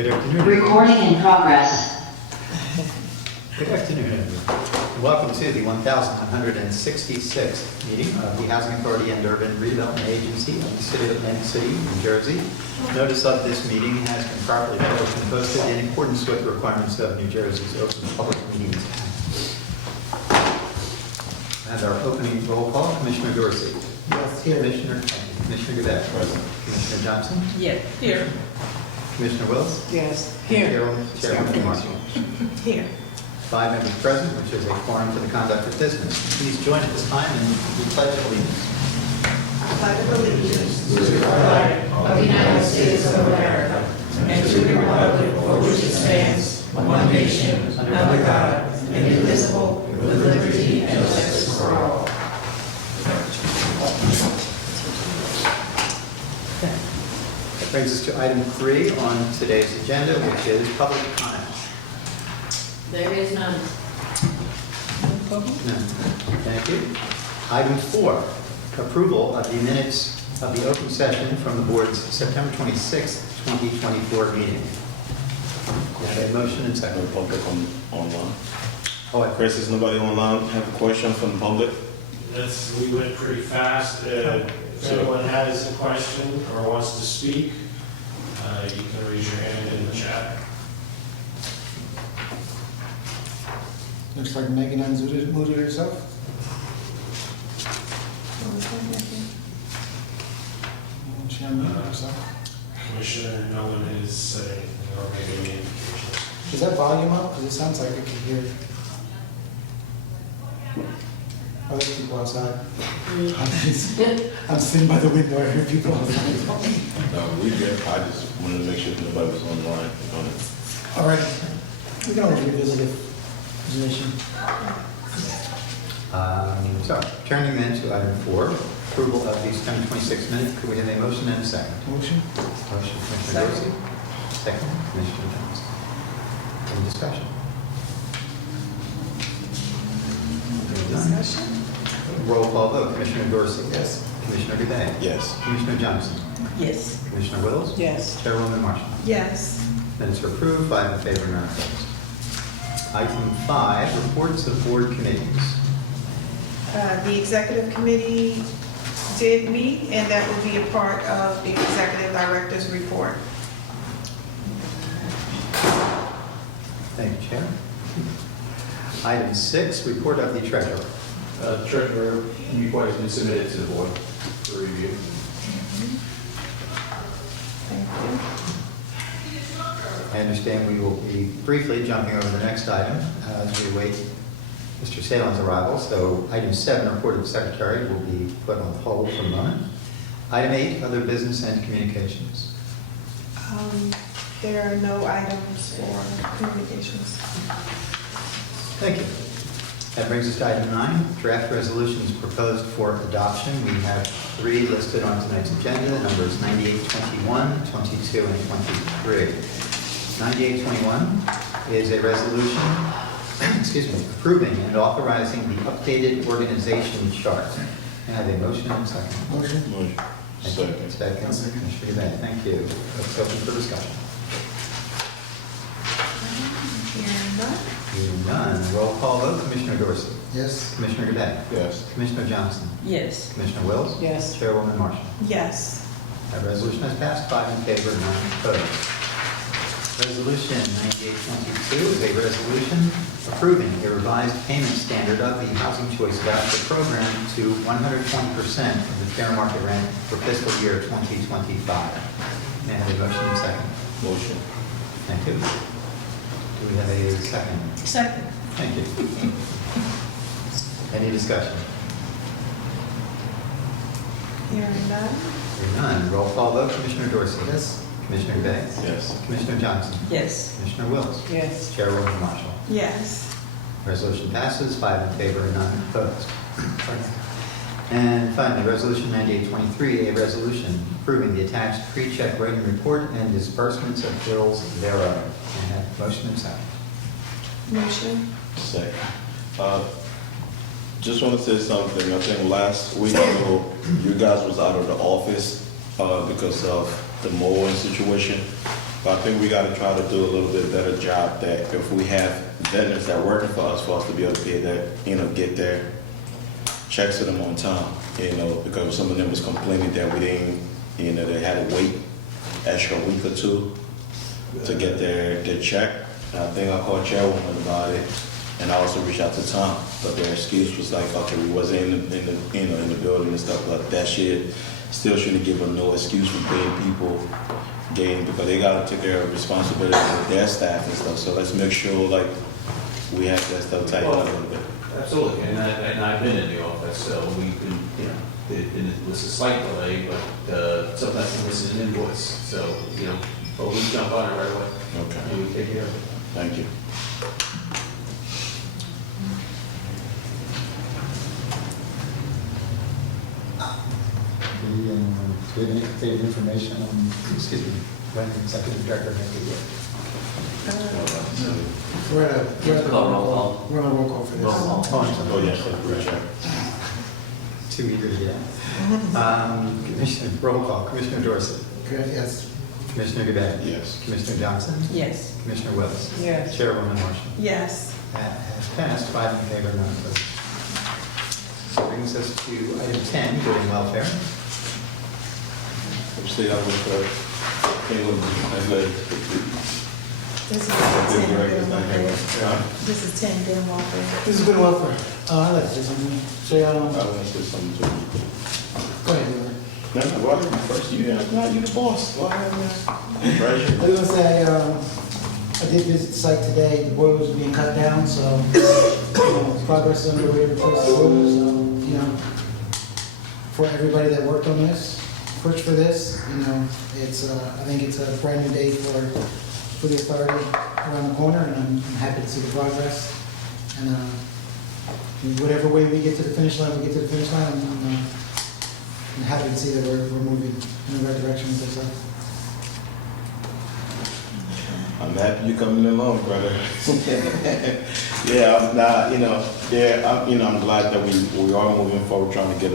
Good afternoon. Recording in progress. Good afternoon, everyone. And welcome to the 1,166th meeting of the Housing Authority and Urban Redevelopment Agency of the City of Atlantic City, New Jersey. Notice of this meeting has been properly published and posted in accordance with the requirements of New Jersey's Open Public Meetings Act. And our opening roll call, Commissioner Dorsey. Yes, here. Commissioner Gabet. Present. Commissioner Johnson. Yeah, here. Commissioner Wills. Yes. Chairman Marshall. Here. 5 members present, which is a quorum for the conduct of business. Please join at this time in the pledge of allegiance. Pledge of allegiance To the flag of the United States of America and to the republic for which it stands, one nation, under God, indivisible, with liberty and justice for all. That brings us to item 3 on today's agenda, which is public comment. There is none. None. Thank you. Item 4, approval of the minutes of the open session from the board's September 26th, 2024 meeting. We have a motion and second. Public online. Oh, Chris, is nobody online have a question from the public? We went pretty fast. If anyone has a question or wants to speak, you can raise your hand in the chat. Looks like Megan unmuted herself. She unmuted herself. Commissioner, no one is saying or making any indications. Is that volume up? Because it sounds like I can hear. Oh, there's people outside. I'm sitting by the window, I hear people outside. No, we good. I just wanted to make sure that nobody was online. All right, we can always revisit the position. So, turning then to item 4, approval of the September 26th minutes. Could we have a motion and a second? Motion? Motion, Commissioner Dorsey. Second, Commissioner Johnson. Any discussion? Discussion? Roll call vote. Commissioner Dorsey. Yes. Commissioner Gabay. Yes. Commissioner Johnson. Yes. Commissioner Wills. Yes. Chairwoman Marshall. Yes. Minutes are approved, 5 in favor, none opposed. Item 5, reports of board committees. The executive committee did meet, and that will be a part of the executive director's report. Thank you, Chair. Item 6, report of the treasurer. Treasurer report has been submitted to the board for review. Thank you. I understand we will be briefly jumping over the next item as we await Mr. Salem's arrival. So item 7, report of the secretary, will be put on hold for a moment. Item 8, other business and communications. There are no items for communications. Thank you. That brings us to item 9, draft resolutions proposed for adoption. We have 3 listed on tonight's agenda, numbers 9821, 22, and 23. 9821 is a resolution, approving and authorizing the updated organization chart. May I have a motion and a second? Motion? Motion. Thank you. Second. Second, Commissioner Gabay. Thank you. Let's open for discussion. Hearing none? Hearing none, roll call vote. Commissioner Dorsey. Yes. Commissioner Gabay. Yes. Commissioner Johnson. Yes. Commissioner Wills. Yes. Chairwoman Marshall. Yes. That resolution has passed, 5 in favor, none opposed. Resolution 9822 is a resolution approving a revised payment standard of the Housing Choice Voucher Program to 120% of the fair market rent for fiscal year 2025. May I have a motion and second? Motion. Thank you. Do we have a second? Second. Thank you. Any discussion? Hearing none? Hearing none, roll call vote. Commissioner Dorsey. Yes. Commissioner Gabay. Yes. Commissioner Johnson. Yes. Commissioner Wills. Yes. Chairwoman Marshall. Yes. Resolution passes, 5 in favor, none opposed. And finally, Resolution 9823, a resolution approving the attached pre-check writing report and disbursements of bills thereof. May I have a motion and second? Motion? Second. Just want to say something. I think last week, I know you guys was out of the office because of the mowing situation. But I think we gotta try to do a little bit better job that if we have vendors that working for us to be able to get that, get their checks to them on time, because some of them was complaining that we didn't, they had to wait extra week or two to get their check. And I think I called Chairwoman about it, and I also reached out to Tom, but their excuse was like, okay, we wasn't in the building and stuff, but that shit still shouldn't give them no excuse for paying people because they gotta take care of responsibility with their staff and stuff. So let's make sure like we have that stuff tightened up a little bit. Absolutely, and I've been in the office, so we can, it was a slight delay, but sometimes it's an invoice, so, but we jump on it right away. Okay. And we take care of it. Thank you. Do you have any updated information on, excuse me, when the executive director may be here? We're at a roll call. We're on a roll call for this. Oh, yes, Richard. Too eager to get out. Commissioner, roll call. Commissioner Dorsey. Okay, yes. Commissioner Gudet. Yes. Commissioner Johnson. Yes. Commissioner Willis. Yes. Chairwoman Marshall. Yes. That has passed, 5 in favor, none opposed. This brings us to item 10, good and welfare. Stay out with This is Big 10 director's good not here. welfare. This is 10 good welfare. This is good welfare. I'd like to say something. Say, I want to say something to you. go ahead, Hillary. No, well, first you the boss. Why I was gonna say, I did visit the site today, the boiler's being cut down, so, progress is underway to replace the boilers, for everybody that worked on this, pushed for this, it's, I think it's a brand new day for the authority around the corner, and I'm happy to see the progress. And, whatever way we get to the finish line, we get to the finish line, I'm happy to see that we're moving in the right direction with this. I'm happy you coming along, brother. I'm glad that we are moving forward, trying to get a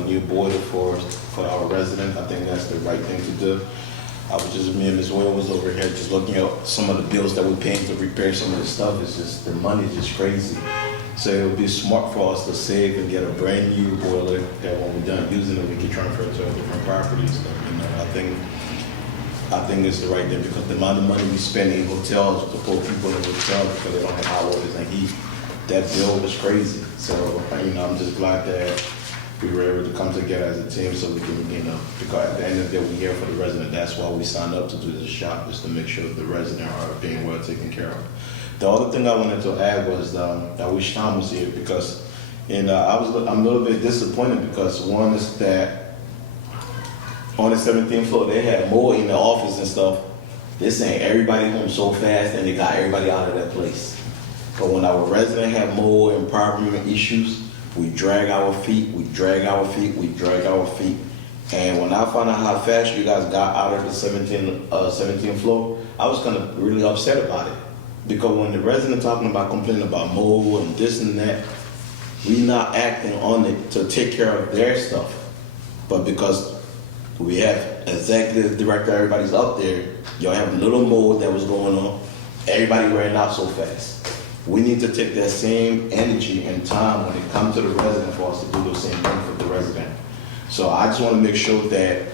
new boiler for our resident. I think that's the right thing to do. Me and Ms. Will was over here just looking at some of the bills that we're paying to repair some of the stuff. It's just, the money is just crazy. So it would be smart for us to save and get a brand new boiler that when we're done using it, we can transfer it to a different property and stuff. I think it's the right thing because the amount of money we spend in hotels to put people in hotels because they don't have hot waters and heat, that bill was crazy. So, I'm just glad that we were able to come together as a team so we can, because at the end of the day, we're here for the resident. That's why we signed up to do this shop, is to make sure that the residents are being well taken care of. The other thing I wanted to add was, I wish Tom was here because, I'm a little bit disappointed because one is that on the 17th floor, they had more in the office and stuff. They're saying everybody home so fast and they got everybody out of that place. But when our resident have more and problem issues, we drag our feet, we drag our feet, we drag our feet. And when I found out how fast you guys got out of the 17th floor, I was kind of really upset about it. Because when the resident talking about complaining about mold and this and that, we not acting on it to take care of their stuff. But because we have executive director, everybody's up there, y'all have a little mold that was going on, everybody ran out so fast. We need to take that same energy and time when it comes to the resident for us to do the same thing for the resident. So I just want to make sure that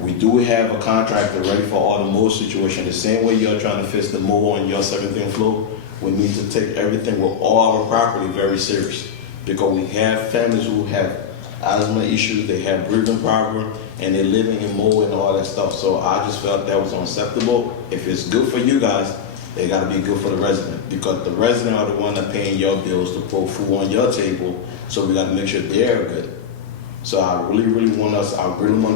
we do have a contractor ready for all the mold situation. The same way you're trying to fix the mold on your 17th floor, we need to take everything with all our property very serious. Because we have families who have asthma issues, they have breathing problems, and they're living in mold and all that stuff. So I just felt that was unacceptable. If it's good for you guys, it got to be good for the resident. Because the resident are the one that paying your bills to put food on your table. So we got to make sure they're good. So I really want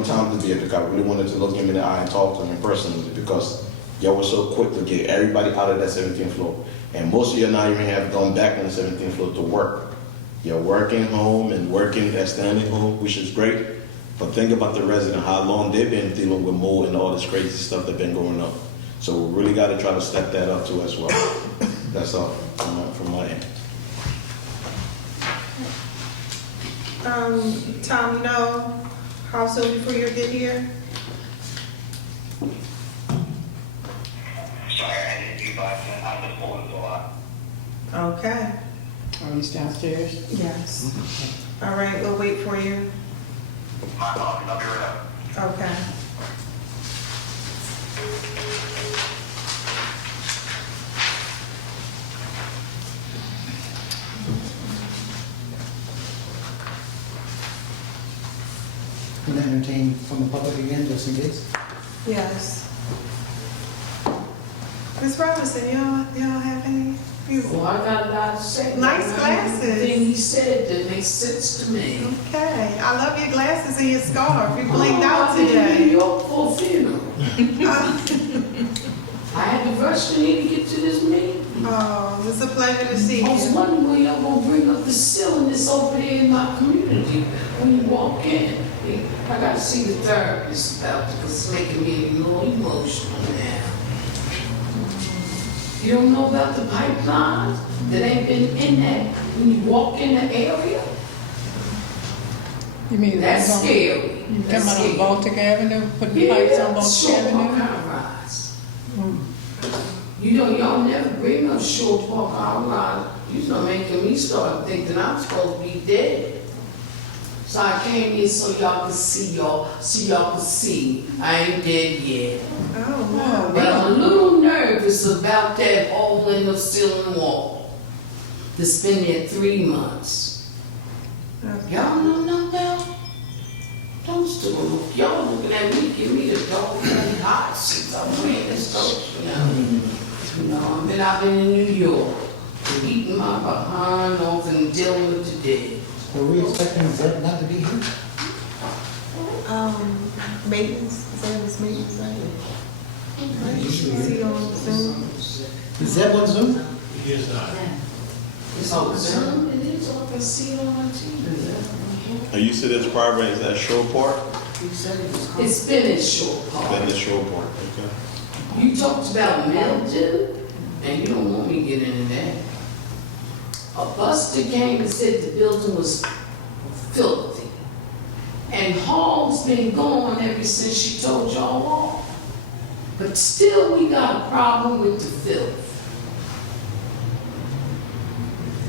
Tom to be here because I really wanted to look him in the eye and talk to him personally because y'all were so quick to get everybody out of that 17th floor. And most of you not even have gone back on the 17th floor to work. You're working home and working at standing home, which is great. But think about the resident, how long they've been dealing with mold and all this crazy stuff that's been going on. So we really got to try to step that up too as well. That's all from my end. Tom, you know how soon before you get here? Sorry, I didn't do by on the phone a lot. Okay, Are these downstairs? yes. All right, we'll wait for you. My apologies, I'll be right up. Okay. And entertain from the public again, just in case. Yes. Ms. Robinson, y'all have any? Well, I got a lot to say. Nice glasses. Everything he said that makes sense to me. Okay, I love your glasses and your scarf. You blinged out I've been in New today. York for a funeral. I had to rush to need to get to this meeting. Oh, it's a pleasure to see I was you. wondering where y'all gonna bring up the ceiling that's over there in my community when you walk in. I gotta see the therapist about it because it's making me a little emotional now. You don't know about the pipelines that ain't been in that when you walk in the area? You mean That's on- scary. You That's come out on scary. Baltic Avenue, putting the pipes on Yeah, Baltic Short Park Avenue? High Rise. You know, y'all never bring up Short Park High Rise. You're not making me start thinking I'm supposed to be dead. So I came here so y'all could see y'all could see I ain't dead yet. Oh, wow. But I'm a little nervous about that hole in the ceiling wall that's been there 3 months. Okay. Y'all know nothing about? Don't still look. Y'all looking at me, give me the dog and hot since I'm reading this stuff, you know. I've been in New York, eating my behind off and dealing with the dead. Were we expecting Zeb not to be here? Maintenance, service maintenance, right? Usually Is he on Zoom? Is Zeb on Zoom? He is not. It's on Zoom, it is, I can see it on my TV. Now, you said this property is at Shore Park? It's been in Short Park. Then it's Shore Park, okay. You talked about mildew, and you don't want me to get into that. A buster came and said the building was filthy. And Hall's been gone ever since she told y'all all. But still, we got a problem with the filth.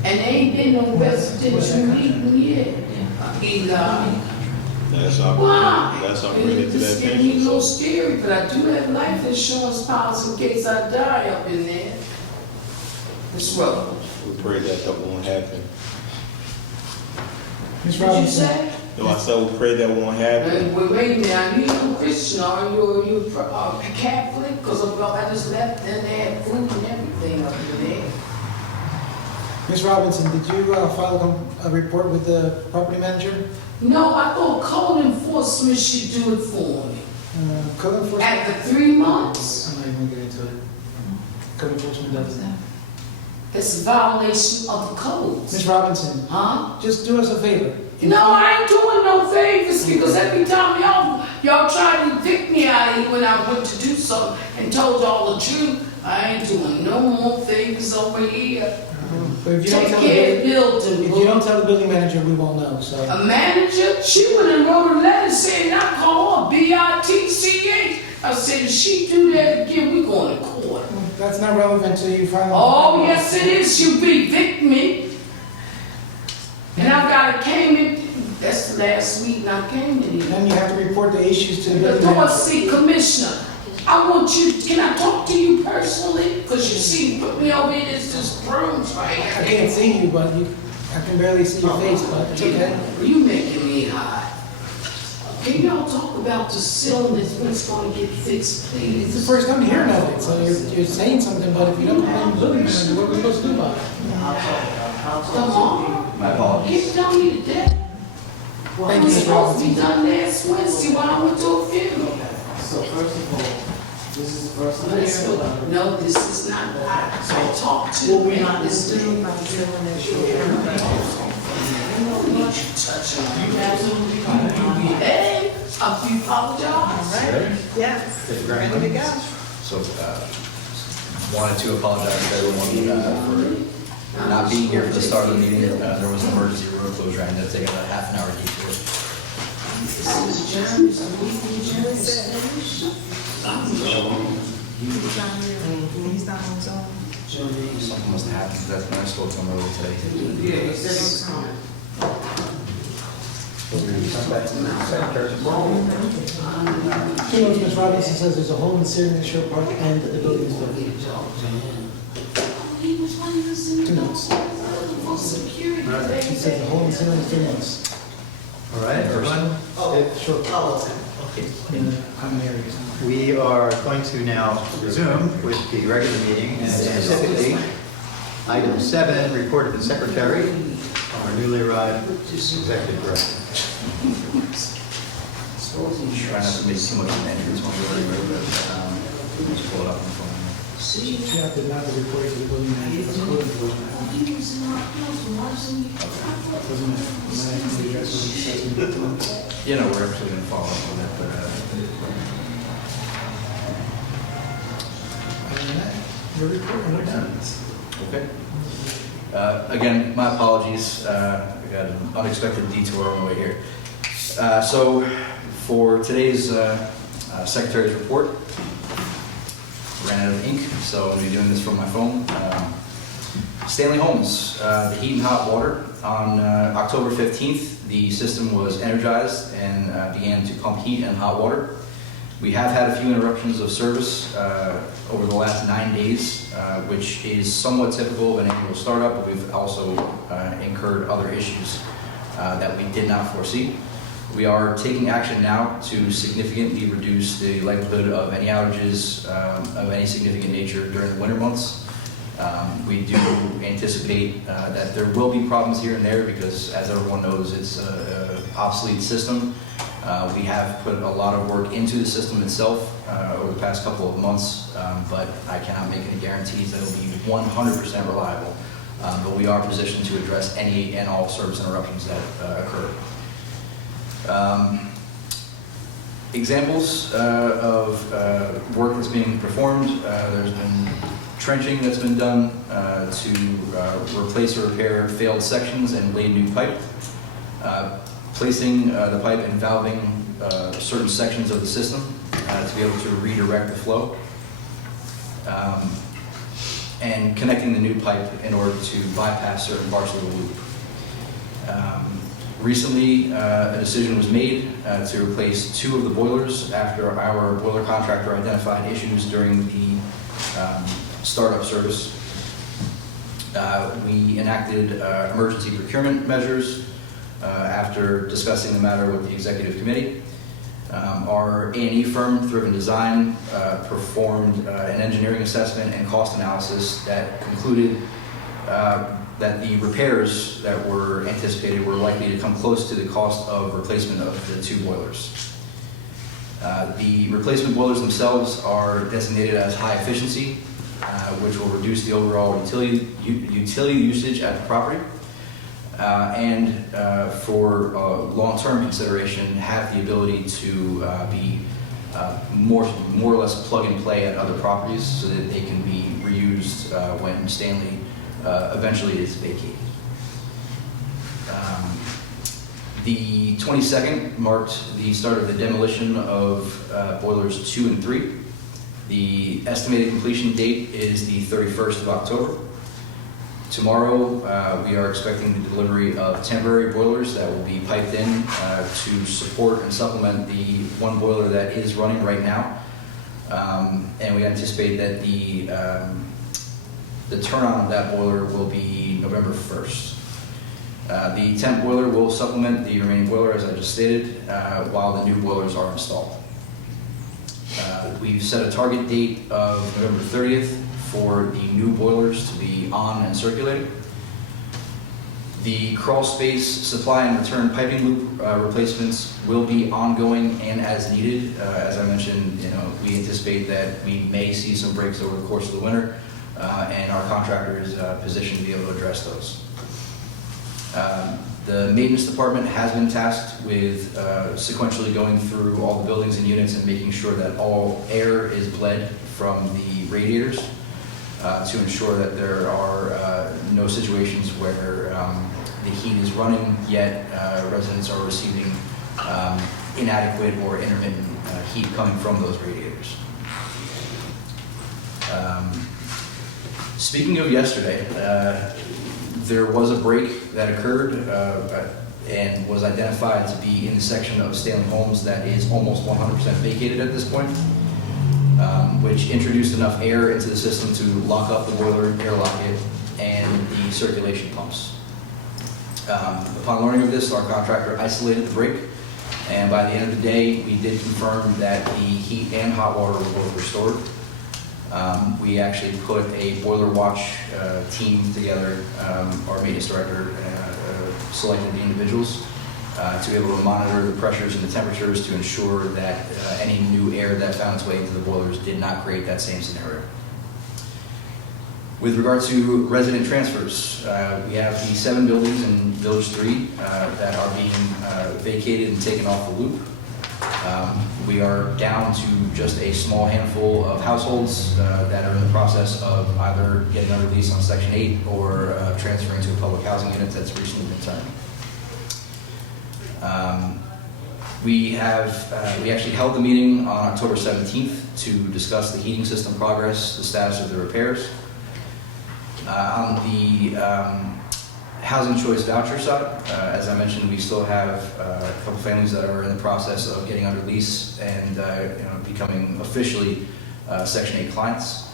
And ain't been no residential meeting yet. Eli. That's all, Why? that's all related to It's that getting me a pension. little So scary, but I do have life insurance policy in case I die up in there. It's rough. we pray that that won't happen. Ms. What'd you Robinson? say? No, I said we pray that won't happen. Wait a minute, are you a Christian, or are you a Catholic? Because I just left and they had food and everything up in there. Ms. Robinson, did you file a report with the property manager? No, I thought code enforcement should do it for me. Code enforcement? After 3 months, I'm not even gonna get into it. Code enforcement does that. it's a violation of the codes. Ms. Robinson, Huh? just do us a favor. No, I ain't doing no favors because every time y'all try to evict me out of here when I went to do something and told y'all the truth, I ain't doing no more favors over here. But if you don't Take tell care of the, the building, if you don't tell the building manager, we won't know, so. A manager, she went and wrote a letter saying I call her BITCH. I said, if she do that again, we going to court. That's not relevant to you filing. Oh, yes it is, you evict me. And came in, that's the last week and I came in here. Then you have to report the issues to the The building manager. Dorsey Commissioner, I want you, can I talk to you personally? Because you see, put me over here, it's just brooms right I here. can't see you, but I can barely see your face, but it's okay. You making me hot. Can y'all talk about the cylinders, when it's gonna get fixed, It's the please? first time hearing of it, so you're saying something, but if you don't blame the building manager, what are we supposed to do about it? Come on. My apologies. Can't tell me the death. Thank It you, was Ms. supposed to be Robinson. done last Wednesday when I went to a funeral. So first of all, this is the first time Let's hearing go. about it. No, this is not, I talked to Well, we're him, not this dude. You absolutely fine. Hey, I apologize. Yes, ready to go. So, wanted to apologize to everyone for not being here for the start of the meeting. There was an emergency road closure. I ended up taking about a half an hour detour. He's not on his own. Something must have happened, that's when I spoke to him earlier today. Yeah, he said he was coming. Two notes, Ms. Robinson says there's a hole in the ceiling in Sherwood Park and that the building is vacant. Two notes. She says the hole in the ceiling is 2 months. All right, everyone? Sure. In the common areas. We are going to now resume with the regular meeting, and specifically, item 7, report of the secretary, our newly arrived executive director. Try not to make too much of an entrance when we're ready, but just pull it up on the phone. You have to not the report to the building manager, but the code enforcement. Doesn't matter. The address was- Yeah, no, we're actually gonna follow up on that, but, Other than that, your report, and we're done. okay. Again, my apologies, I got an unexpected detour on the way here. So, for today's secretary's report, ran out of ink, so I'm gonna be doing this from my phone. Stanley Homes, the heat and hot water. On October 15th, the system was energized and began to pump heat and hot water. We have had a few interruptions of service over the last 9 days, which is somewhat typical of an annual startup, but we've also incurred other issues that we did not foresee. We are taking action now to significantly reduce the likelihood of any outages of any significant nature during the winter months. We do anticipate that there will be problems here and there because, as everyone knows, it's an obsolete system. We have put a lot of work into the system itself over the past couple of months, but I cannot make any guarantees that it will be 100% reliable. But we are positioned to address any and all service interruptions that occur. Examples of work that's being performed, there's been trenching that's been done to replace or repair failed sections and lay new pipe, placing the pipe and valving certain sections of the system to be able to redirect the flow, and connecting the new pipe in order to bypass certain parts of the loop. Recently, a decision was made to replace 2 of the boilers after our boiler contractor identified issues during the startup service. We enacted emergency procurement measures after discussing the matter with the executive committee. Our A&E firm, Thriven Design, performed an engineering assessment and cost analysis that concluded that the repairs that were anticipated were likely to come close to the cost of replacement of the 2 boilers. The replacement boilers themselves are designated as high efficiency, which will reduce the overall utility usage at the property, and for long-term consideration, have the ability to be more or less plug and play at other properties so that they can be reused when Stanley eventually is vacated. The 22nd marked the start of the demolition of boilers 2 and 3. The estimated completion date is the 31st of October. Tomorrow, we are expecting the delivery of temporary boilers that will be piped in to support and supplement the 1 boiler that is running right now. And we anticipate that the turn-on of that boiler will be November 1st. The temp boiler will supplement the remaining boiler, as I just stated, while the new boilers are installed. We've set a target date of November 30th for the new boilers to be on and circulating. The crawl space supply and return piping loop replacements will be ongoing and as needed. As I mentioned, we anticipate that we may see some breaks over the course of the winter, and our contractor is positioned to be able to address those. The maintenance department has been tasked with sequentially going through all the buildings and units and making sure that all air is bled from the radiators to ensure that there are no situations where the heat is running, yet residents are receiving inadequate or intermittent heat coming from those radiators. Speaking of yesterday, there was a break that occurred and was identified to be in the section of Stanley Homes that is almost 100% vacated at this point, which introduced enough air into the system to lock up the boiler, airlock it, and the circulation pumps. Upon learning of this, our contractor isolated the break, and by the end of the day, we did confirm that the heat and hot water were both restored. We actually put a boiler watch team together. Our maintenance director selected the individuals to be able to monitor the pressures and the temperatures to ensure that any new air that found its way into the boilers did not create that same scenario. With regard to resident transfers, we have the 7 buildings in Village 3 that are being vacated and taken off the loop. We are down to just a small handful of households that are in the process of either getting under lease on Section 8 or transferring to a public housing unit that's recently been turned. We actually held the meeting on October 17th to discuss the heating system progress, the status of the repairs. On the housing choice voucher side, as I mentioned, we still have a couple families that are in the process of getting under lease and becoming officially Section 8 clients.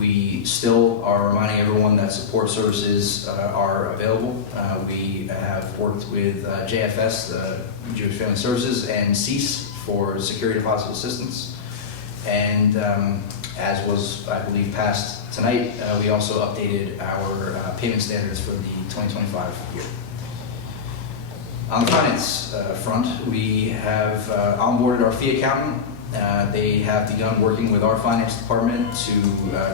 We still are reminding everyone that support services are available. We have worked with JFS, the Jewish Family Services, and CEASE for security deposit assistance. And as was, I believe, passed tonight, we also updated our payment standards for the 2025 year. On the finance front, we have onboarded our fee accountant. They have begun working with our finance department to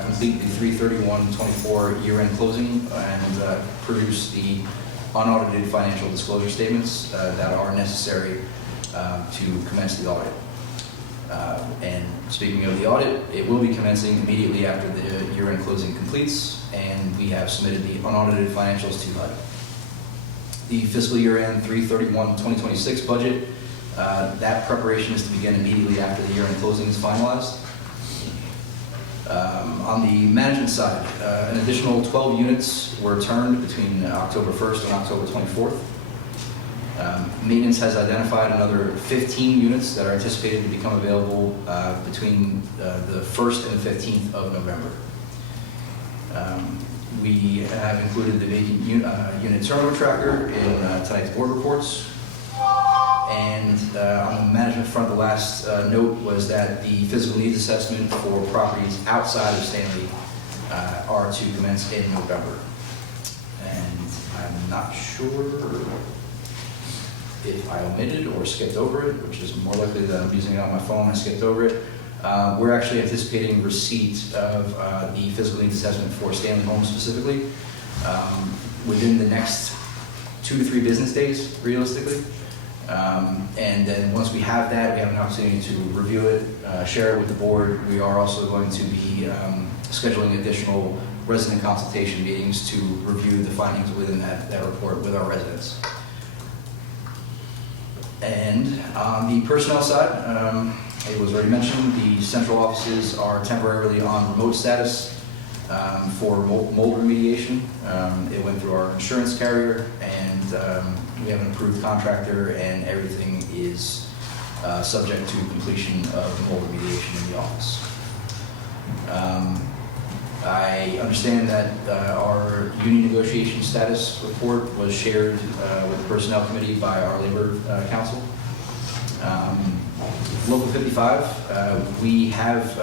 complete the 3/31/24 year-end closing and produce the unaudited financial disclosure statements that are necessary to commence the audit. And speaking of the audit, it will be commencing immediately after the year-end closing completes, and we have submitted the unaudited financials to HUD. The fiscal year-end 3/31/2026 budget, that preparation is to begin immediately after the year-end closing is finalized. On the management side, an additional 12 units were turned between October 1st and October 24th. Maintenance has identified another 15 units that are anticipated to become available between the 1st and the 15th of November. We have included the vacant unit turnover tracker in tonight's board reports. And on the management front, the last note was that the physical needs assessment for properties outside of Stanley are to commence in November. And I'm not sure if I omitted or skipped over it, which is more likely that I'm using it on my phone, I skipped over it. We're actually anticipating receipt of the physical needs assessment for Stanley Homes specifically within the next 2 to 3 business days, realistically. And then once we have that, we have an opportunity to review it, share it with the board. We are also going to be scheduling additional resident consultation meetings to review the findings within that report with our residents. And on the personnel side, it was already mentioned, the central offices are temporarily on remote status for mold remediation. It went through our insurance carrier, and we have an approved contractor, and everything is subject to completion of mold remediation in the office. I understand that our union negotiation status report was shared with the Personnel Committee by our Labor Council. Local 55, we have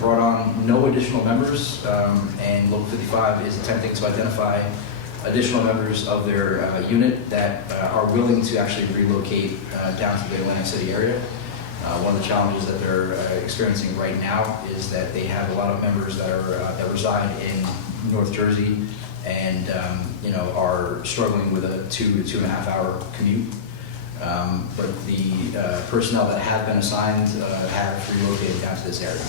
brought on no additional members, and Local 55 is attempting to identify additional members of their unit that are willing to actually relocate down to the Atlantic City area. One of the challenges that they're experiencing right now is that they have a lot of members that reside in North Jersey and are struggling with a 2 to 2.5 hour commute. But the personnel that have been assigned have relocated down to this area.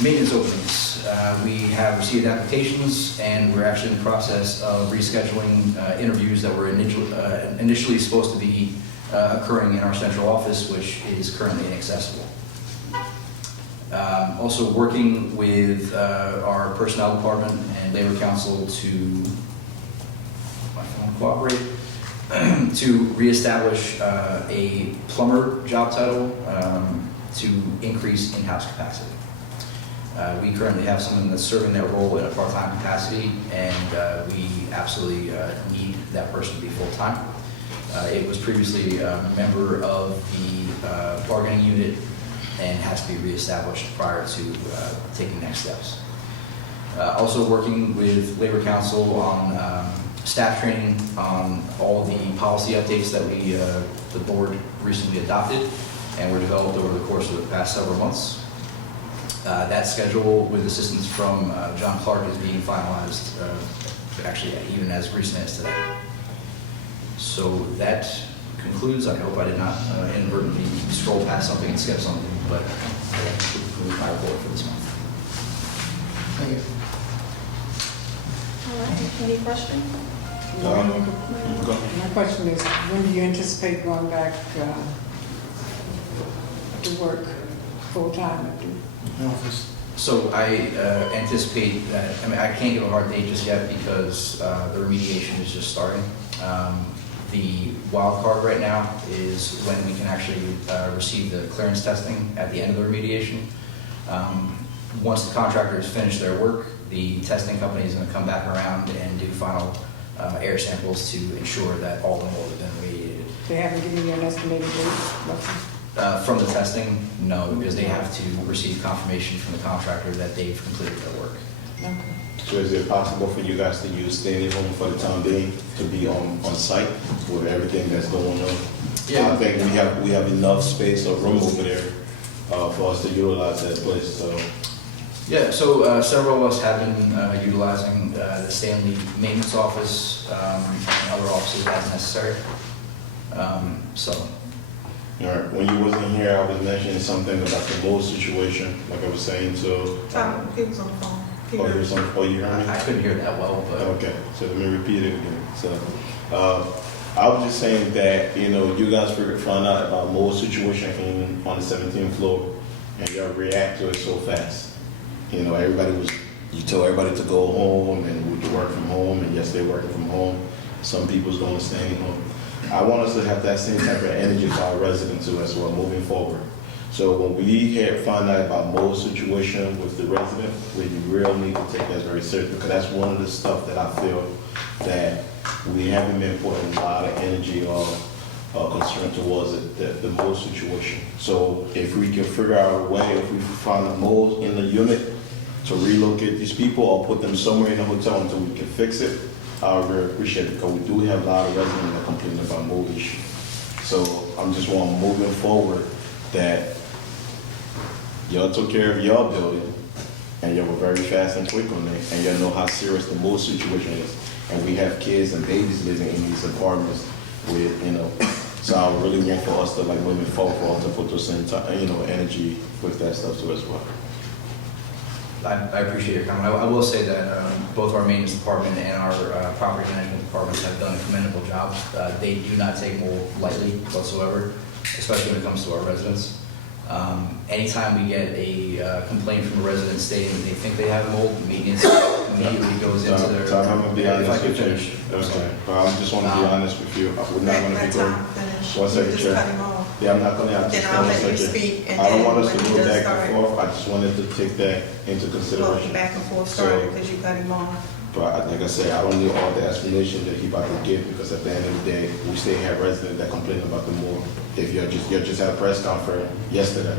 Maintenance openings. We have received applications, and we're actually in the process of rescheduling interviews that were initially supposed to be occurring in our central office, which is currently inaccessible. Also working with our personnel department and labor council to cooperate to reestablish a plumber job title to increase in-house capacity. We currently have someone that's serving that role in a part-time capacity, and we absolutely need that person to be full-time. It was previously a member of the bargaining unit and has to be reestablished prior to taking next steps. Also working with Labor Council on staff training on all the policy updates that the board recently adopted and were developed over the course of the past several months. That schedule, with assistance from John Clark, is being finalized, actually even as recent as today. So that concludes. I hope I did not inadvertently scroll past something and skip something, but that concludes my report for this month. Thank you. All right, any questions? My question is, when do you anticipate going back to work full-time? My office. So I anticipate that, I mean, I can't give a hard date just yet because the remediation is just starting. The wild card right now is when we can actually receive the clearance testing at the end of the remediation. Once the contractors finish their work, the testing company is going to come back around and do final air samples to ensure that all the mold has been remediated. They haven't given you an estimated date? From the testing, no, because they have to receive confirmation from the contractor that they've completed their work. Okay. So is it possible for you guys to use standing room for the time being to be on site with everything that's going on? Yeah. I think we have enough space or room over there for us to utilize that place, so. Yeah, so several of us have been utilizing the Stanley maintenance office and other offices as necessary. All right, when you wasn't here, I was mentioning something about the mold situation, like I was saying to. It was on the phone. You heard me? I couldn't hear that well, but Okay, so let me repeat it again. So, I was just saying that, you guys found out about mold situation on the 17th floor, and y'all react to it so fast. You told everybody to go home and we work from home, and yes, they're working from home. Some people's going to stay home. I want us to have that same type of energy for our residents too as well, moving forward. So when we found out about mold situation with the resident, we really need to take that very seriously, because that's one of the stuff that I feel that we haven't been putting a lot of energy or concern towards it, the mold situation. So if we can figure out a way, if we find a mold in the unit, to relocate these people or put them somewhere in a hotel until we can fix it, I would really appreciate it, because we do have a lot of residents that complain about mold issue. So I'm just want moving forward that y'all took care of your building, and y'all were very fast and quick on it, and y'all know how serious the mold situation is. And we have kids and babies living in these apartments with, so I really want for us to, like, moving forward, for us to put the same time, energy with that stuff too as well. I appreciate your comment. I will say that both our maintenance department and our property management departments have done a commendable job. They do not take mold lightly whatsoever, especially when it comes to our residents. Anytime we get a complaint from a resident stating that they think they have mold, maintenance immediately goes into their. So I'm gonna be honest If I could with you. finish. Okay, but I just want to be honest with you. We're not gonna be going. One second, Just Chair. cut him off. Yeah, I'm not gonna. Then I'll let you speak, and I don't then want us to when he go does back start- and forth. I just wanted to take that into Well, consideration. back and forth So- started because you cut him off. But like I said, I don't need all the explanation that he about to give, because at the end of the day, we still have residents that complain about the mold. If you just had a press conference yesterday,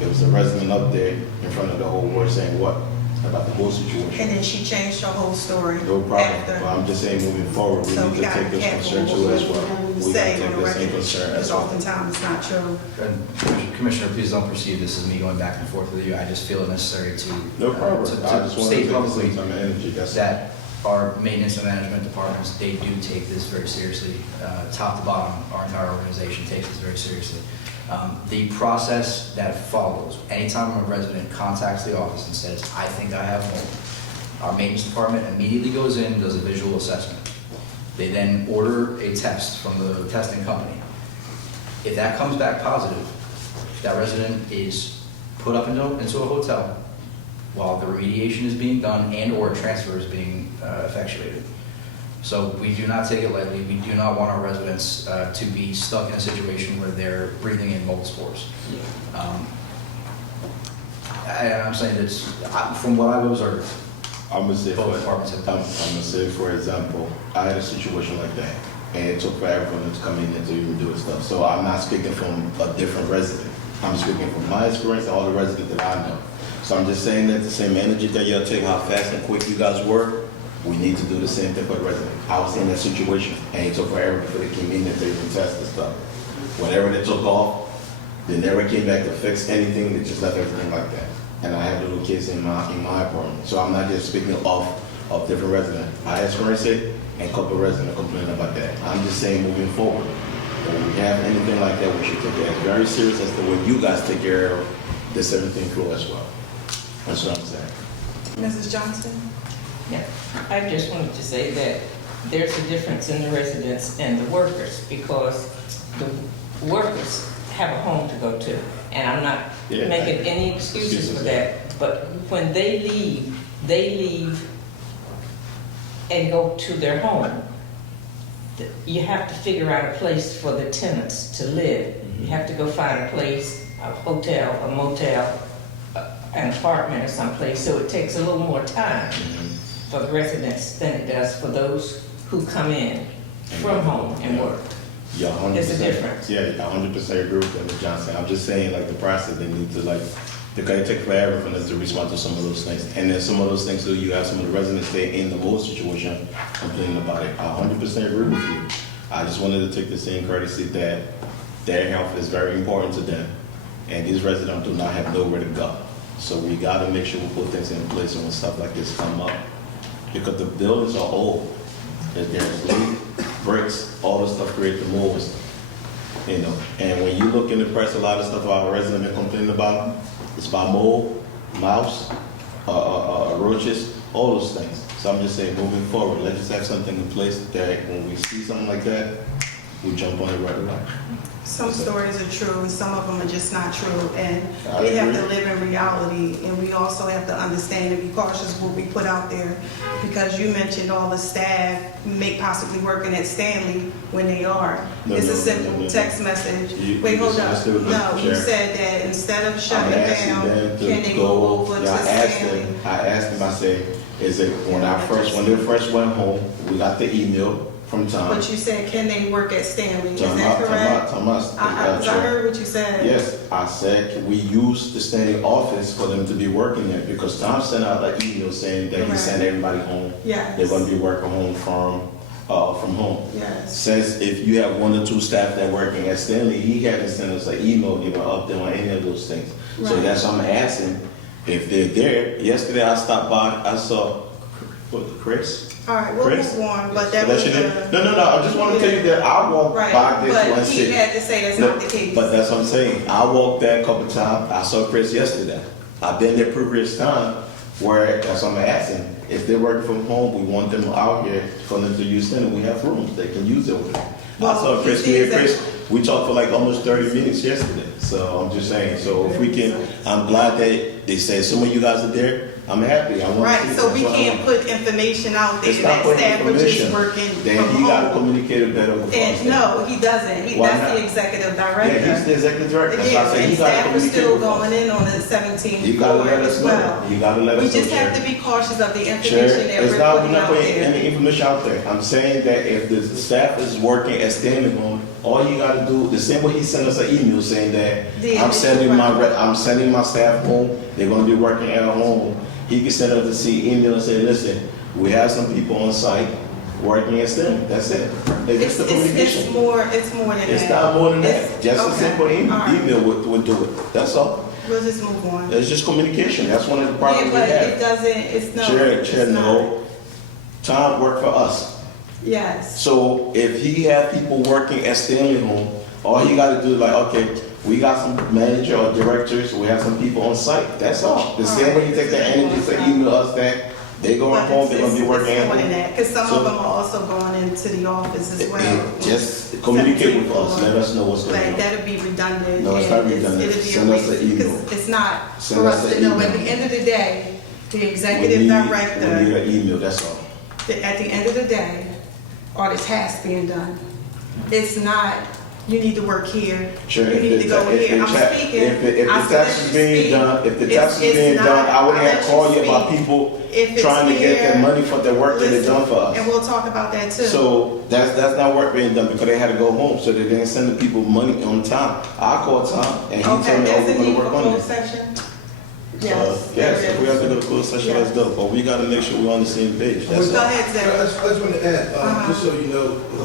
it was a resident up there in front of the whole world saying what? About the mold situation. And then she changed her whole story No problem, after. but I'm just saying, moving forward, we So need we to gotta take be this careful concern too as well. what We we say gotta on take the the same record, concern because as well. oftentimes it's not true. And Commissioner, please don't perceive this as me going back and forth with you. I just feel it necessary to No problem, to I just want to state take the publicly same time and energy, that's. that our maintenance and management departments, they do take this very seriously. Top to bottom, our entire organization takes this very seriously. The process that follows, anytime a resident contacts the office and says, I think I have mold, our maintenance department immediately goes in, does a visual assessment. They then order a test from the testing company. If that comes back positive, that resident is put up into a hotel while the remediation is being done and/or transfer is being effectuated. So we do not take it lightly. We do not want our residents to be stuck in a situation where they're breathing in mold spores. I'm saying this, from what I've observed, I'm gonna say, both departments have I'm done. gonna say, for example, I had a situation like that, and it took forever for them to come in and to even do stuff. So I'm not speaking from a different resident. I'm speaking from my experience and all the residents that I know. So I'm just saying that the same energy that y'all take, how fast and quick you guys were, we need to do the same thing for the resident. I was in that situation, and it took forever before they came in and they even tested stuff. Whatever they took off, they never came back to fix anything. They just left everything like that. And I have little kids in my apartment, so I'm not just speaking of different residents. I experienced it, and a couple of residents complain about that. I'm just saying, moving forward, when we have anything like that, we should take it as very serious as the way you guys take care of the 17th floor as well. That's what I'm saying. Mrs. Johnston? Yeah, I just wanted to say that there's a difference in the residents and the workers, because the workers have a home to go to, and I'm not making any excuses for that, but when they leave and go to their home. You have to figure out a place for the tenants to live. You have to go find a place, a hotel, a motel, an apartment or someplace, so it takes a little more time for the residents than it does for those who come in from home and work. Yeah, 100%. There's a difference. Yeah, I 100% agree with Ms. Johnson. I'm just saying, like, the process, they need to, like, because it takes forever for them to respond to some of those things. And then some of those things, too, you have some of the residents stay in the mold situation complaining about it. I 100% agree with you. I just wanted to take the same courtesy that their health is very important to them. And these residents do not have nowhere to go. So we got to make sure we put things in place when stuff like this come up. Because the buildings are old. There's leak, bricks, all the stuff create the mold and stuff. You know, and when you look in the press, a lot of stuff our residents been complaining about, it's about mold, mouse, roaches, all those things. So I'm just saying, moving forward, let's just have something in place that when we see something like that, we jump on it right away. Some stories are true, and some of them are just not true, and I we have agree. to live in reality, and we also have to understand and be cautious what we put out there, because you mentioned all the staff possibly working at Stanley when they are. No, It's no, a simple no, no. text message. You Wait, hold up. misunderstood me, No, you Chair. said that instead of I'm shutting asking down, them to can they go over to Yeah, Stanley? I asked them, I said, is it, when they first went home, we got the email from Tom. But you said, can they work at Stanley? Is Tom, that correct? Thomas, I heard what you said. Yes, I said, can we use the standing office for them to be working there? Because Tom sent out an email saying that he Correct. sent everybody home. Yes. They're gonna be working home from home. Yes. Says if you have 1 or 2 staff that working at Stanley, he hadn't sent us an email giving update on any of those things. So Right. that's why I'm asking if they're there. Yesterday I stopped by, I saw, Chris? All right, we'll Chris? move on, but that That's was your name? No, I just want to tell you that I walked Right, by this one but he city. had to say that's No, not the case. But that's what I'm saying. I walked there a couple times. I saw Chris yesterday. I've been there previous time where that's what I'm asking. If they're working from home, we want them out here for them to use them. We have rooms. They can use it over there. I Well, saw Chris, he me and says Chris, we talked for like almost 30 minutes yesterday. So I'm just saying, so if we can, I'm glad that they said some of you guys are there. I'm happy. I want to Right, see so that. we That's what I can't want. put information out there It's not that putting staff are just information. working Then from he got to home. communicate it better with us. And no, he doesn't. Why That's not? the executive Yeah, director. he's the executive director. That's why I Yeah, said and he got to staff are communicate still with us. going in on the 17th You gotta floor let us as know. well. You gotta let us know. We just have Chair. to be cautious of the Chair, information that it's we're not, we're putting not out putting any there. information out there. I'm saying that if the staff is working at standing room, all you gotta do, the same way he sent us an email saying that I'm sending my staff home, they're gonna be working at home. He can send us a email and say, listen, we have some people on site working at standing. That's it. It's just the communication. It's more than that. It's not more than that. It's- Just a okay. simple All right. email would do it. That's all. We'll just move on. It's just communication. That's one of the Yeah, problems we but have. it doesn't, it's no. Chair, it's not. no. Tom worked for us. Yes. So if he had people working at Stanley Home, all he gotta do is like, okay, we got some manager or directors, we have some people on site. That's all. The same way you take the energy to email us that They going home, they're gonna be working. It's more than that, because some So- of them are also going into the office as well. Just communicate with us, let us know what's going Like, on. that'll be redundant. No, it's not and redundant. it'll be a Send us waste, an email. because it's not Send for us us to an know. At email. the end of the day, the We executive need director, an email, that's all. at the end of the day, are the tasks being done. It's not, you need to work here, Sure, you if need to go the here. I'm ta- speaking. if the I tax said is let you being speak. done, if the It's- tax is it's being not- done, I wouldn't I'll have let called you speak. about people If it's trying to get here, their money for the work that they listen, done for us. And we'll talk about that too. So that's not work being done because they had to go home, so they didn't send the people money on time. I called Tom and he told Okay, me, oh, there's we're a gonna need for work on closed it. session? So, Yes. yes, there if we is. have to go to closed session, let's go, but we gotta make sure we're on the same page, that's Go all. ahead, I Zach. just want to add, just so you know, with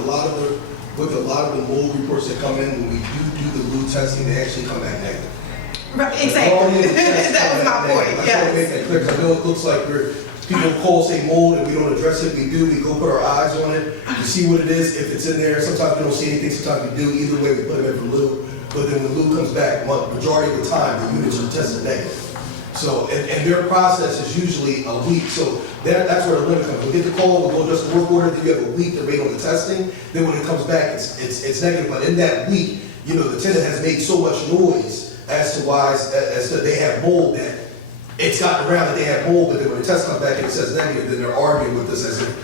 a lot of the mold reports that come in, when we do the blue testing, they actually come back negative. Right, All exactly. the tests That come was back my negative. point, I just want to make yes. that clear, 'cause I know it looks like people call, say mold, and we don't address it. We do, we go put our eyes on it, we see what it is, if it's in there. Sometimes we don't see anything, sometimes we do. Either way, we put them in for Lou. But then when Lou comes back, majority of the time, the units are tested negative. So, and their process is usually a week, so that's where the limit comes. We get the call, we'll go just the work order, then you have a week to wait on the testing, then when it comes back, it's negative, but in that week, the tenant has made so much noise as to they have mold that it's gotten around that they have mold, but then when the test comes back and it says negative, then they're arguing with us as if,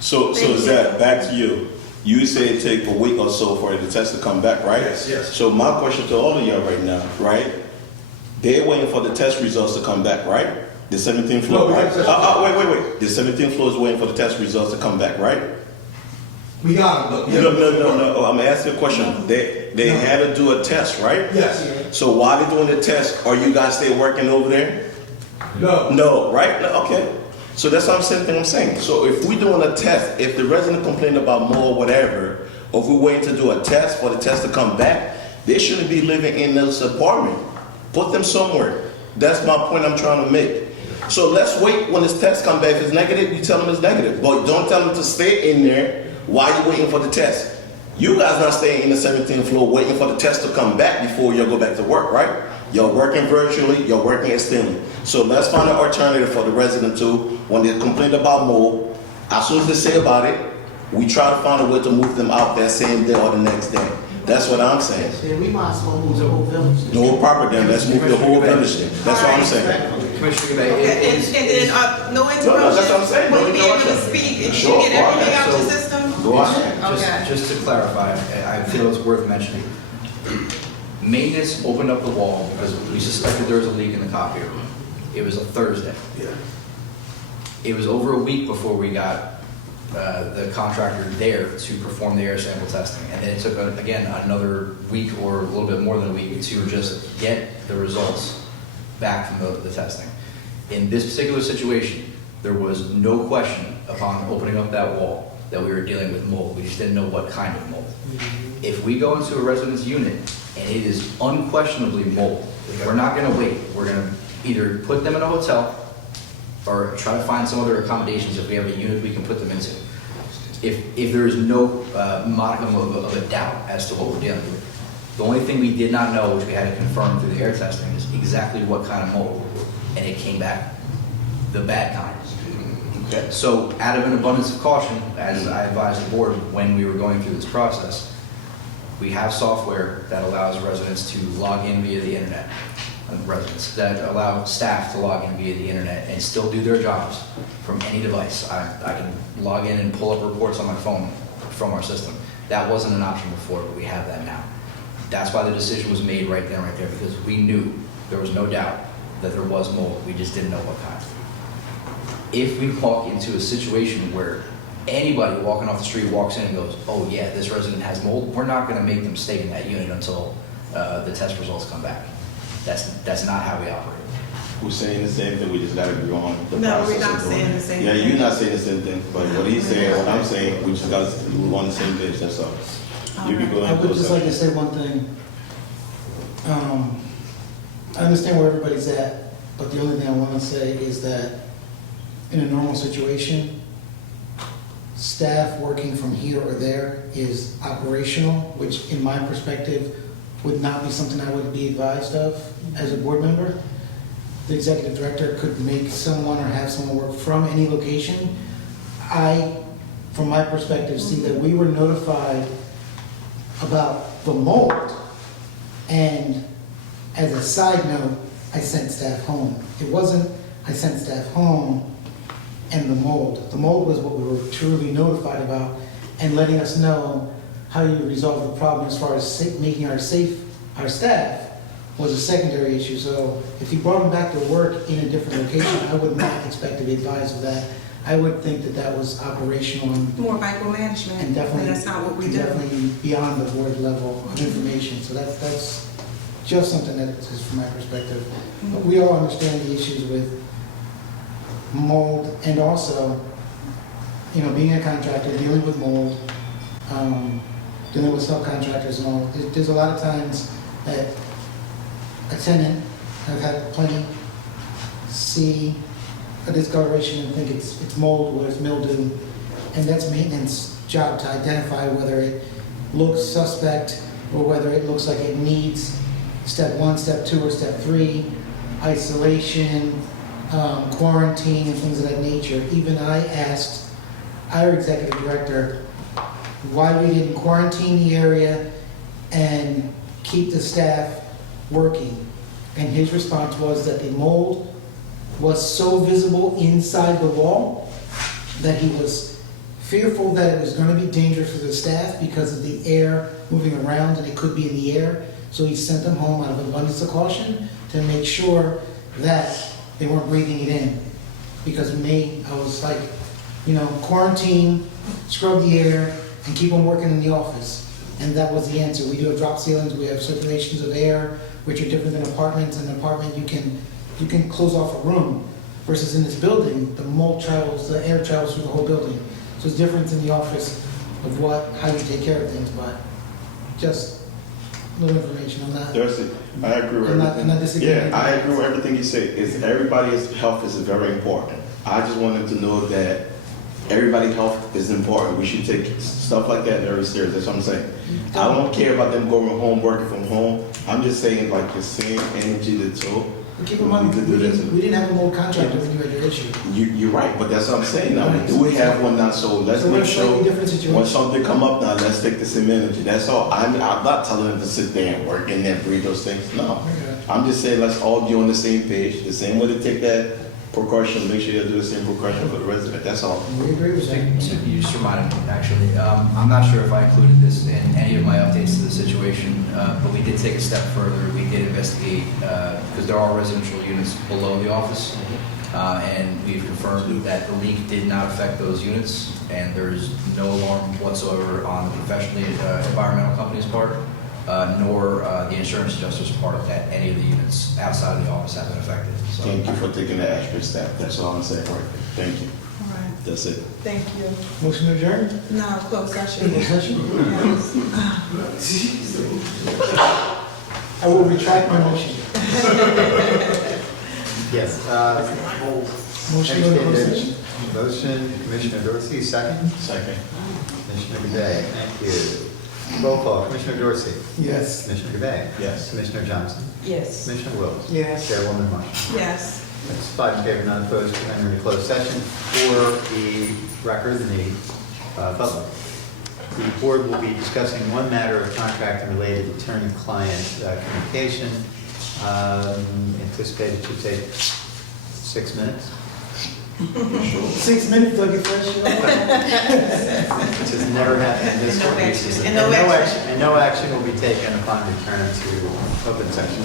So Zach, back to you. You say it take a week or so for the test to come back, right? Yes. So my question to all of y'all right now, right? They're waiting for the test results to come back, right? The 17th floor, No, we right? got test Wait. The 17th floor is waiting for the test results to come back, right? we got them, but. No. I'm asking a question. They had to do a test, right? Yes. So while they're doing the test, are you guys still working over there? No. No, right? No, okay. So that's what I'm saying. So if we're doing a test, if the resident complained about mold or whatever, or if we're waiting to do a test for the test to come back, they shouldn't be living in this apartment. Put them somewhere. That's my point I'm trying to make. So let's wait when this test comes back. If it's negative, you tell them it's negative. But don't tell them to stay in there while you're waiting for the test. You guys not staying in the 17th floor waiting for the test to come back before you go back to work, right? You're working virtually, you're working externally. So let's find an alternative for the resident too. When they complain about mold, as soon as they say about it, we try to find a way to move them out that same day or the next day. That's what I'm saying. Yeah, we might as well move the whole village. The whole property, then let's move the whole village then. That's what I'm saying. Commissioner Gabay, Okay, and then, no interruption. No, that's what I'm saying, no Will you be able to interruption. speak, if Sure, you get everything go out ahead. your So- system? Go ahead. Okay. just to clarify, I feel it's worth mentioning. Maintenance opened up the wall because we suspected there was a leak in the copier room. It was a Thursday. Yeah. It was over a week before we got the contractor there to perform the air sample testing. And then it took, again, another week or a little bit more than a week to just get the results back from the testing. In this particular situation, there was no question upon opening up that wall that we were dealing with mold. We just didn't know what kind of mold. If we go into a residence unit and it is unquestionably mold, we're not gonna wait. We're gonna either put them in a hotel or try to find some other accommodations if we have a unit we can put them into. If there is no modicum of a doubt as to what we're dealing with. The only thing we did not know, which we had to confirm through the air testing, is exactly what kind of mold. And it came back the bad kind. Okay. So out of an abundance of caution, as I advised the board when we were going through this process, we have software that allows residents to log in via the internet. Residents that allow staff to log in via the internet and still do their jobs from any device. I can log in and pull up reports on my phone from our system. That wasn't an option before, but we have that now. That's why the decision was made right then, right there, because we knew there was no doubt that there was mold. We just didn't know what kind. If we walk into a situation where anybody walking off the street walks in and goes, oh yeah, this resident has mold, we're not gonna make them stay in that unit until the test results come back. That's not how we operate. We're saying the same thing, we just gotta agree on the No, process. we're not of doing saying it. the same Yeah, thing. you're not saying the same thing, but what he's saying, what I'm saying, we just gotta move on the same page, that's all. You can go I ahead and would close just like that. to say one thing. I understand where everybody's at, but the only thing I want to say is that in a normal situation, staff working from here or there is operational, which in my perspective would not be something I would be advised of as a board member. the executive director could make someone or have someone work from any location. I, from my perspective, see that we were notified about the mold, and as a side note, I sent staff home. It wasn't, I sent staff home and the mold. The mold was what we were truly notified about, and letting us know how you resolve the problem as far as making our staff was a secondary issue. So if you brought them back to work in a different location, I would not expect to be advised of that. I would think that that was operational and More micromanagement, and definitely, that's not what we do. definitely beyond the board level of information. So that's just something that is from my perspective. But we all understand the issues with mold, and also, you know, being a contractor, dealing with mold, dealing with subcontractors and all. There's a lot of times that a tenant, I've had plenty, see a discoloration and think it's mold or it's mildew, and that's maintenance job to identify whether it looks suspect or whether it looks like it needs step 1, step 2, or step 3, isolation, quarantine, and things of that nature. Even I asked our executive director why we didn't quarantine the area and keep the staff working. And his response was that the mold was so visible inside the wall that he was fearful that it was going to be dangerous for the staff because of the air moving around and it could be in the air. So he sent them home out of abundance of caution to make sure that they weren't breathing it in. Because me, I was like, you know, quarantine, scrub the air, and keep them working in the office. And that was the answer. We do have drop ceilings, we have circulations of air, which are different than apartments. In an apartment, you can close off a room, versus in this building, the mold travels, the air travels through the whole building. So it's different in the office of how you take care of things, but just a little information on that. Darcy, I agree with I'm everything. not disagreeing. Yeah, I agree with everything you say. Everybody's health is very important. I just wanted to know that everybody's health is important. We should take stuff like that very serious. That's what I'm saying. I don't care about them going home, working from home. I'm just saying, like, the same energy that's so. Keep in mind, we didn't have a mold contractor when you had your issue. You're right, but that's what I'm saying now. We do have one now, so let's So we're make in a slightly sure different situation. when something come up now, let's take the same energy. That's all. I'm not telling them to sit there and work in there and breathe those things. No. Okay. I'm just saying let's all be on the same page, the same way to take that precaution, make sure you do the same precaution for the resident. That's all. We agree with that. So you just reminded me, actually, I'm not sure if I included this in any of my updates to the situation, but we did take a step further. We did investigate, because there are residential units below the office, and we've confirmed that the leak did not affect those units, and there's no alarm whatsoever on the professionally environmental company's part, nor the insurance adjuster's part that any of the units outside of the office have been affected. So, Thank you for taking the extra step. That's all I'm saying right there. Thank you. All right, That's it. thank you. Motion adjourned? Now, closed session. Closed session? Yes. I will retract my motion. Yes. Motion to go to closed session? Motion, Commissioner Dorsey, second. Second. Commissioner Gabay, thank you. Roll call, Commissioner Dorsey. Yes. Commissioner Gabay. Yes. Commissioner Johnson. Yes. Commissioner Wills. Yes. Chairwoman Marshall. Yes. That's 5 in favor, none opposed, to enter into closed session. For the record and the public, the board will be discussing one matter of contract and related attorney-client communication. Anticipated to take 6 minutes. 6 minutes, I'll get fresh. Which has never happened in this And no court. action. And no action. And no action will be taken upon return to open session.